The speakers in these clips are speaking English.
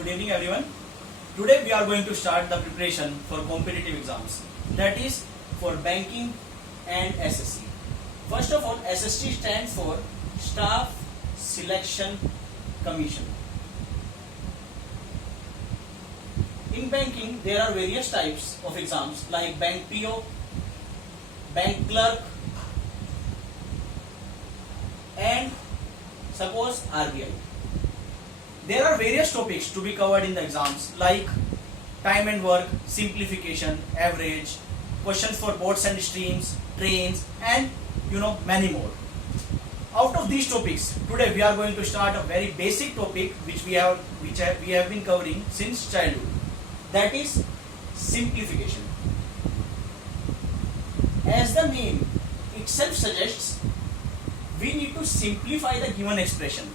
Good evening everyone. Today we are going to start the preparation for competitive exams, that is for banking and SSC. First of all, SSC stands for Staff Selection Commission. In banking there are various types of exams like bank PO, bank clerk and suppose RBI. There are various topics to be covered in the exams like time and work, simplification, average, questions for boards and streams, trains and many more. Out of these topics, today we are going to start a very basic topic which we have been covering since childhood. That is simplification. As the name itself suggests, we need to simplify the given expression,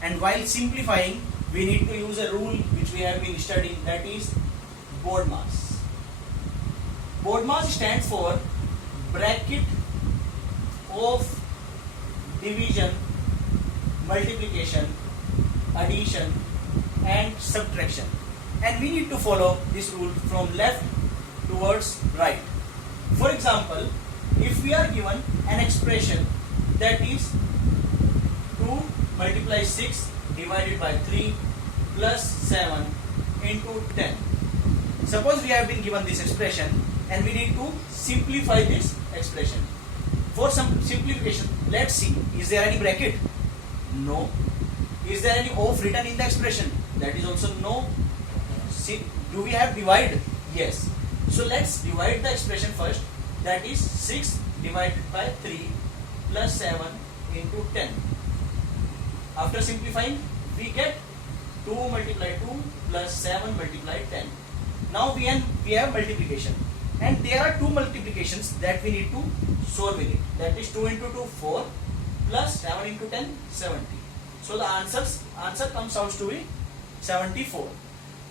and while simplifying we need to use a rule which we have been studying, that is BODMAS. BODMAS stands for bracket of division, multiplication, addition and subtraction, and we need to follow this rule from left towards right. For example, if we are given an expression that is 2 multiply 6 divided by 3 plus 7 into 10. Suppose we have been given this expression and we need to simplify this expression. For some simplification, let's see, is there any bracket? No. Is there any off written in the expression? That is also no. See, do we have divide? Yes. So let's divide the expression first, that is 6 divided by 3 plus 7 into 10. After simplifying, we get 2 multiply 2 plus 7 multiply 10. Now we have multiplication, and there are two multiplications that we need to solve in it. That is 2 into 2 4 plus 7 into 10 70. So the answer comes out to be 74.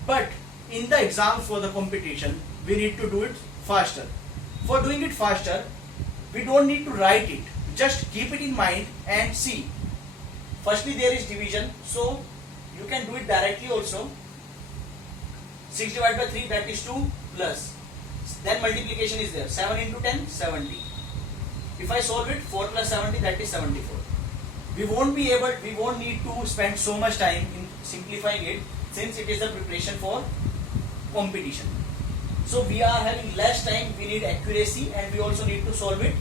But in the exams for the competition, we need to do it faster. For doing it faster, we don't need to write it. Just keep it in mind and see. Firstly, there is division, so you can do it directly also. 6 divided by 3, that is 2 plus. Then multiplication is there. 7 into 10, 70. If I solve it, 4 plus 70, that is 74. We won't need to spend so much time in simplifying it, since it is the preparation for competition. So we are having less time, we need accuracy, and we also need to solve it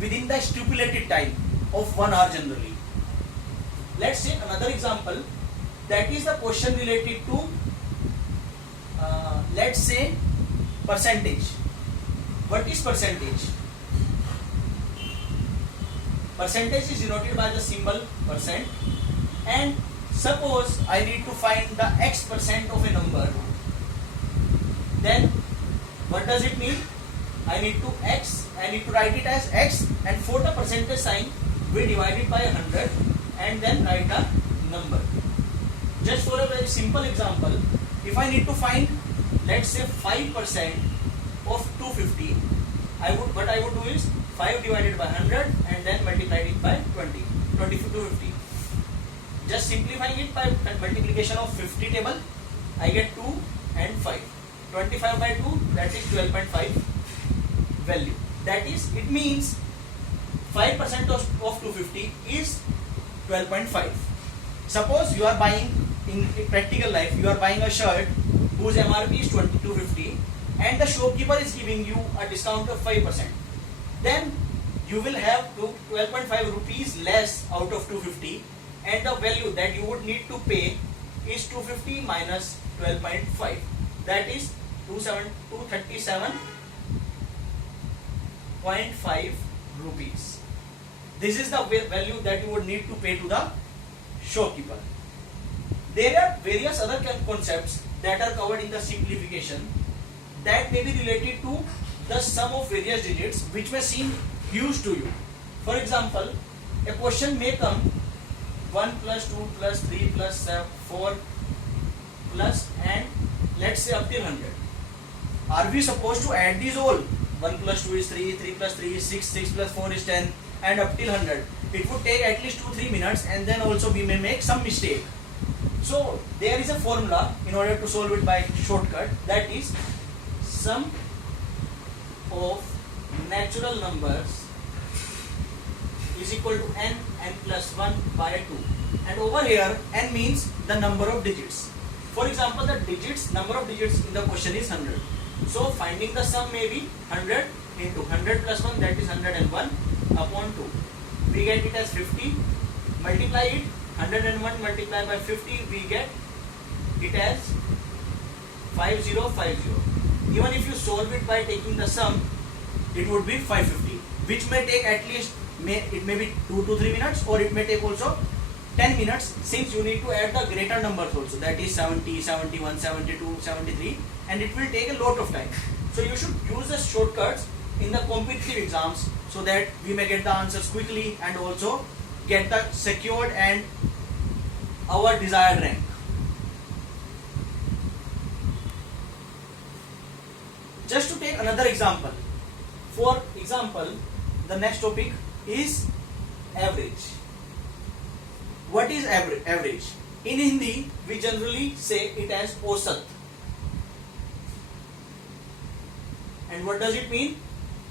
within the stipulated time of 1 hour generally. Let's take another example, that is the question related to let's say percentage. What is percentage? Percentage is denoted by the symbol percent, and suppose I need to find the x percent of a number, then what does it mean? I need to write it as x, and for the percentage sign we divide it by 100 and then write a number. Just for a very simple example, if I need to find, let's say 5% of 250, what I would do is 5 divided by 100 and then multiply it by 20 to 250. Just simplifying it by multiplication of 50 table, I get 2 and 5. 25 by 2, that is 12.5 value. That is, it means 5% of 250 is 12.5. Suppose you are buying, in practical life, you are buying a shirt whose MRP is 250 and the shopkeeper is giving you a discount of 5%. Then you will have 12.5 rupees less out of 250, and the value that you would need to pay is 250 minus 12.5. That is 237.5 rupees. This is the value that you would need to pay to the shopkeeper. There are various other concepts that are covered in the simplification that may be related to the sum of various digits, which may seem huge to you. For example, a question may come 1 plus 2 plus 3 plus 4 plus, and let's say up till 100. Are we supposed to add these all? 1 plus 2 is 3, 3 plus 3 is 6, 6 plus 4 is 10, and up till 100. It would take at least 2-3 minutes, and then also we may make some mistake. So So there is a formula in order to solve it by shortcut, that is sum of natural numbers is equal to n plus 1 by 2, and over here n means the number of digits. For example, the number of digits in the question is 100. So finding the sum may be 100 into 100 plus 1, that is 101 upon 2. We get it as 50. Multiply it, 101 multiplied by 50, we get it as 5050. Even if you solve it by taking the sum, it would be 550, which may take at least, it may be 2 to 3 minutes, or it may take also 10 minutes, since you need to add the greater numbers also, that is 70, 71, 72, 73, and it will take a lot of time. So you should use the shortcuts in the competitive exams so that we may get the answers quickly and also get the secured and our desired rank. Just to take another example, for example, the next topic is average. What is average? In Hindi, we generally say it as औसत. And what does it mean?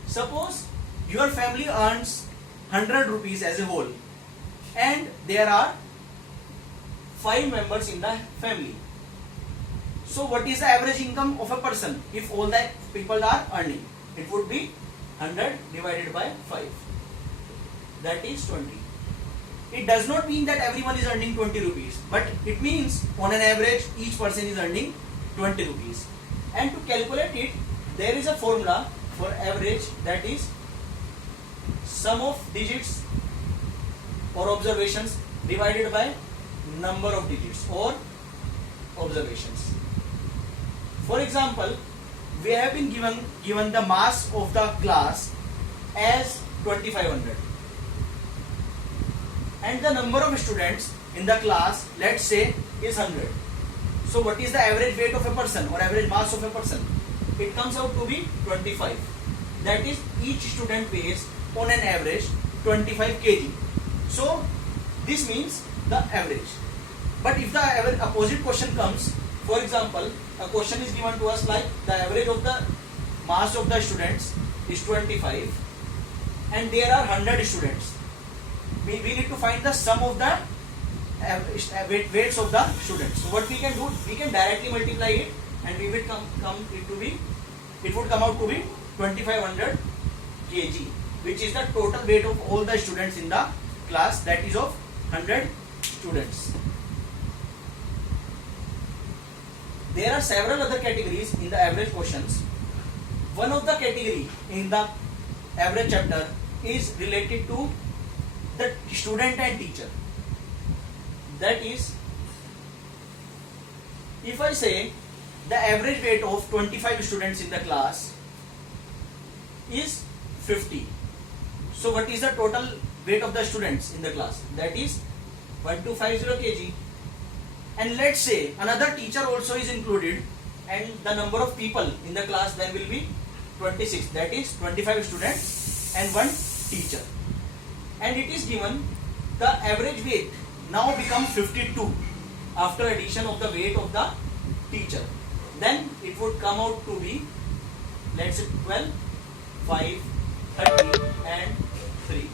Suppose your family earns 100 rupees as a whole, and there are 5 members in the family. So what is the average income of a person if all the people are earning? It would be 100 divided by 5. That is 20. It does not mean that everyone is earning 20 rupees, but it means on an average each person is earning 20 rupees. And to calculate it, there is a formula for average, that is sum of digits or observations divided by number of digits or observations. For example, we have been given the mass of the class as 2500, and the number of students in the class, let's say, is 100. So what is the average weight of a person or average mass of a person? It comes out to be 25. That is, each student weighs on an average 25 kg. So this means the average. But if the opposite question comes, for example, a question is given to us like the average of the mass of the students is 25 and there are 100 students. We need to find the sum of the weights of the students. So what we can do, we can directly multiply it, and we will it would come out to be 2500 kg, which is the total weight of all the students in the class, that is of 100 students. There are several other categories in the average questions. One of the category in the average chapter is related to the student and teacher. That is, if I say the average weight of 25 students in the class is 50. So what is the total weight of the students in the class? That is 1250 kg. And let's say another teacher also is included, and the number of people in the class then will be 26. That is 25 students and 1 teacher. And it is given the average weight now becomes 52 after addition of the weight of the teacher. Then it would come out to be, let's say, 12, 5, 30 and 3.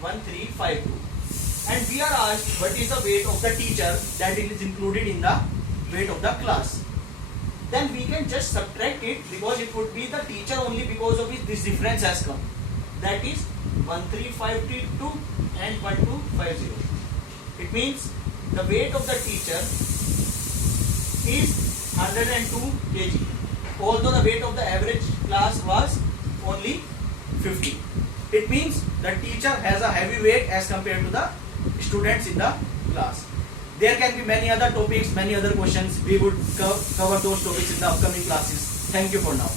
1352. And we are asked what is the weight of the teacher that is included in the weight of the class. Then we can just subtract it, because it would be the teacher only because of which this difference has come. That is 13532 and 1250. It means the weight of the teacher is 102 kg, although the weight of the average class was only 50. It means the teacher has a heavy weight as compared to the students in the class. There can be many other topics, many other questions. We would cover those topics in the upcoming classes. Thank you for now.